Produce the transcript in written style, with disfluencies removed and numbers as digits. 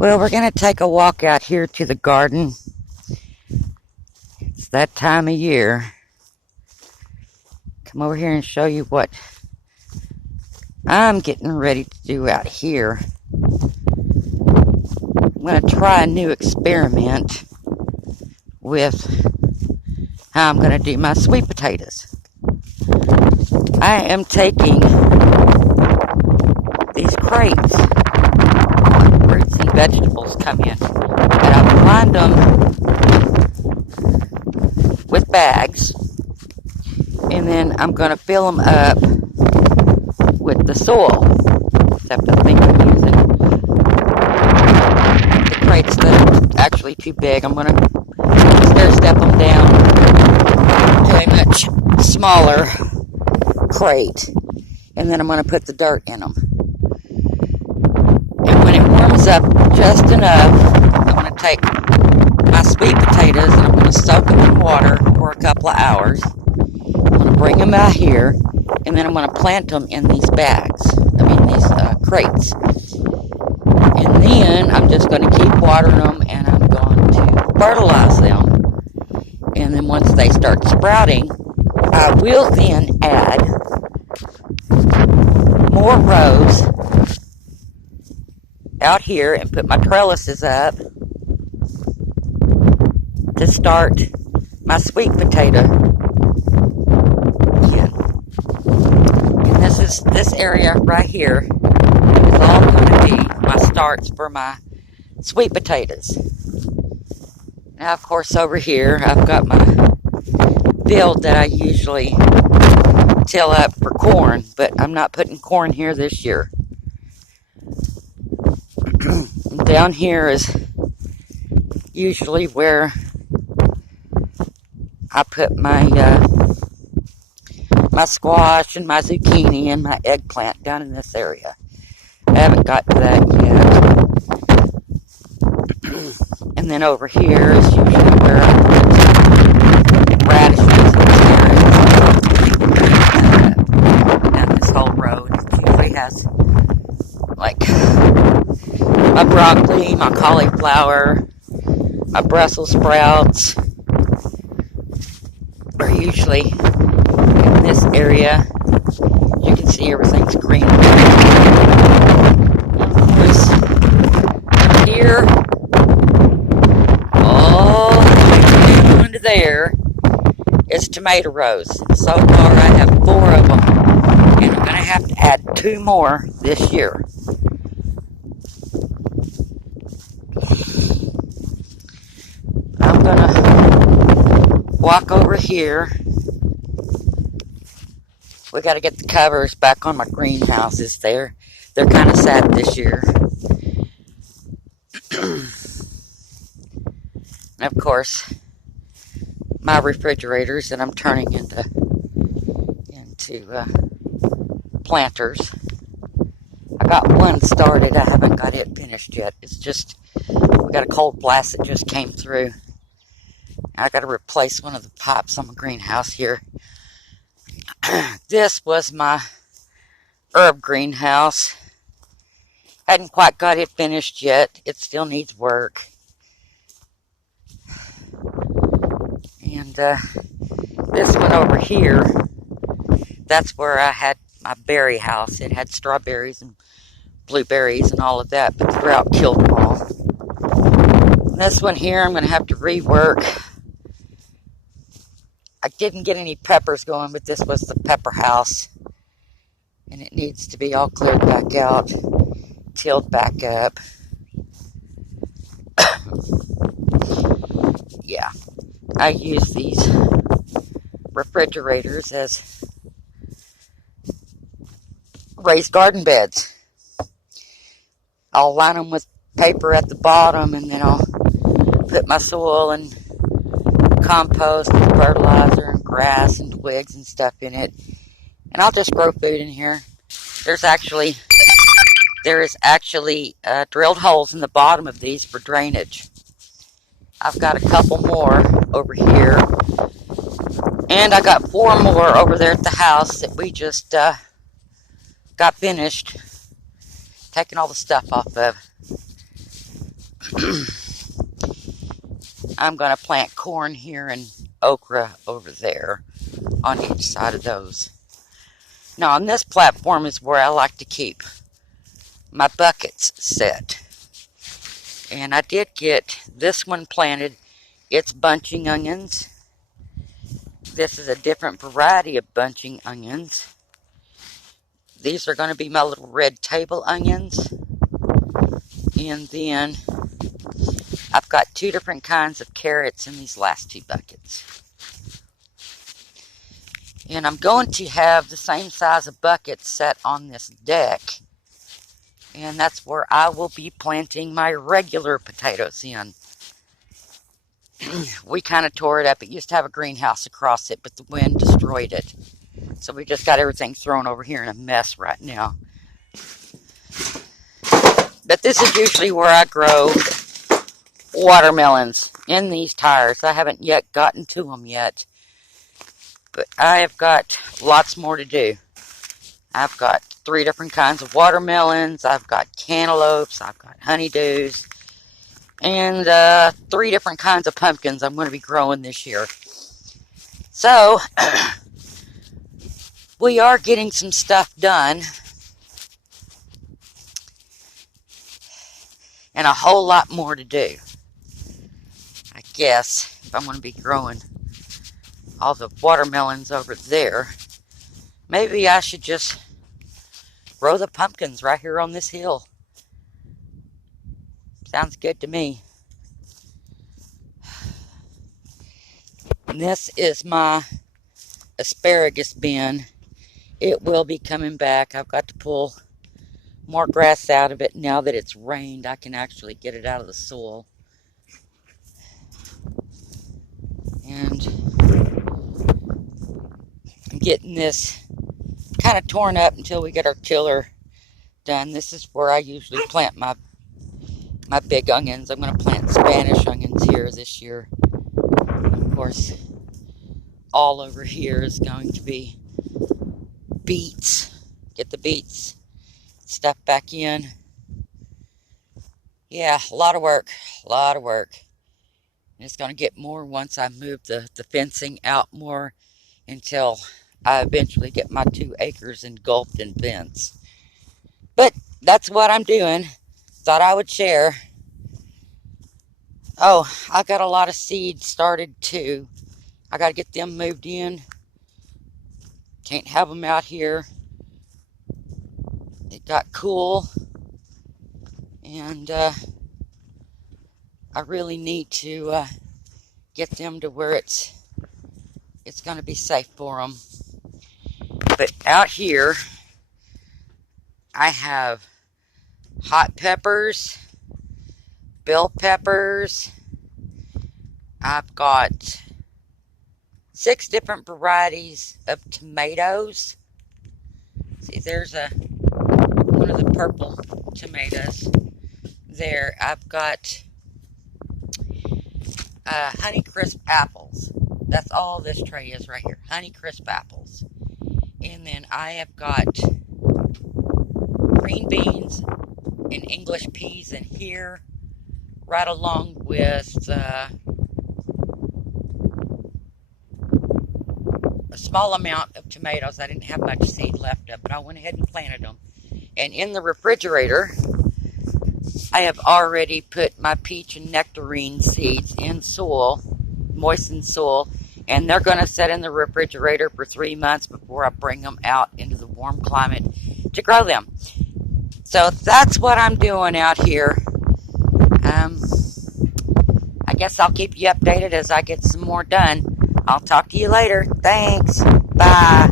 Well, we're going to take a walk out here to the garden. It's that time of year. Come over here and show you what I'm getting ready to do out here. I'm going to try a new experiment with how I'm going to do my sweet potatoes. I am taking these crates where fruits and vegetables come in, and I've lined them with bags, and then I'm going to fill them up with the soil, except I think I'm using the crates that are actually too big. I'm going to stair step them down to a much smaller crate, and then I'm going to put the dirt in them. And when it warms up just enough, I'm going to take my sweet potatoes and I'm going to soak them in water for a couple of hours. I'm going to bring them out here, and then I'm going to plant them in these bags, these crates. And then I'm just going to keep watering them, and I'm going to fertilize them. And then once they start sprouting, I will then add more rows out here and put my trellises up to start my sweet potato again. And this area right here is all going to be my starts for my sweet potatoes. Now, of course, over here I've got my field that I usually till up for corn, but I'm not putting corn here this year. Down here is usually where I put my my squash and my zucchini and my eggplant down in this area. I haven't got to that yet. And then over here is usually where I put radishes and carrots. Down this whole road, it usually has like my broccoli, my cauliflower, my Brussels sprouts are usually in this area. You can see everything's green. From here all the way down to there is tomato rows. So far I have 4 of them, and I'm going to have to add 2 more this year. I'm going to walk over here. We got to get the covers back on my greenhouses there. They're kind of sad this year. And of course, my refrigerators that I'm turning into planters. I got one started. I haven't got it finished yet. It's just, we got a cold blast that just came through. I got to replace one of the pipes on my greenhouse here. This was my herb greenhouse. Hadn't quite got it finished yet. It still needs work. And this one over here, that's where I had my berry house. It had strawberries and blueberries and all of that, but the drought killed them all. This one here, I'm going to have to rework. I didn't get any peppers going, but this was the pepper house. And it needs to be all cleared back out, tilled back up. Yeah, I use these refrigerators as raised garden beds. I'll line them with paper at the bottom, and then I'll put my soil and compost and fertilizer and grass and twigs and stuff in it, and I'll just grow food in here. There is actually drilled holes in the bottom of these for drainage. I've got a couple more over here, and I got 4 more over there at the house that we just got finished taking all the stuff off of. I'm going to plant corn here and okra over there on each side of those. Now on this platform is where I like to keep my buckets set. And I did get this one planted. It's bunching onions. This is a different variety of bunching onions. These are going to be my little red table onions. And then I've got 2 different kinds of carrots in these last 2 buckets. And I'm going to have the same size of buckets set on this deck. And that's where I will be planting my regular potatoes in. We kind of tore it up. It used to have a greenhouse across it, but the wind destroyed it. So we just got everything thrown over here in a mess right now. But this is usually where I grow watermelons, in these tires. I haven't yet gotten to them yet. But I have got lots more to do. I've got 3 different kinds of watermelons. I've got cantaloupes. I've got honeydews. And 3 different kinds of pumpkins I'm going to be growing this year. So, we are getting some stuff done. And a whole lot more to do. I guess, if I'm going to be growing all the watermelons over there, maybe I should just grow the pumpkins right here on this hill. Sounds good to me. And this is my asparagus bin. It will be coming back. I've got to pull more grass out of it. Now that it's rained, I can actually get it out of the soil. And I'm getting this kind of torn up until we get our tiller done. This is where I usually plant my big onions. I'm going to plant Spanish onions here this year. Of course, all over here is going to be beets. Get the beets stuff back in. Yeah, a lot of work. A lot of work. And it's going to get more once I move the fencing out more until I eventually get my 2 acres engulfed in fence. But that's what I'm doing. Thought I would share. Oh, I got a lot of seeds started too. I got to get them moved in. Can't have them out here. It got cool. And I really need to get them to where it's going to be safe for them. But out here, I have hot peppers, bell peppers. I've got 6 different varieties of tomatoes. See, there's one of the purple tomatoes there. I've got Honeycrisp apples. That's all this tray is right here. Honeycrisp apples. And then I have got green beans and English peas in here, right along with a small amount of tomatoes. I didn't have much seed left of, but I went ahead and planted them. And in the refrigerator, I have already put my peach and nectarine seeds in soil, moistened soil, and they're going to sit in the refrigerator for 3 months before I bring them out into the warm climate to grow them. So that's what I'm doing out here. I guess I'll keep you updated as I get some more done. I'll talk to you later. Thanks. Bye.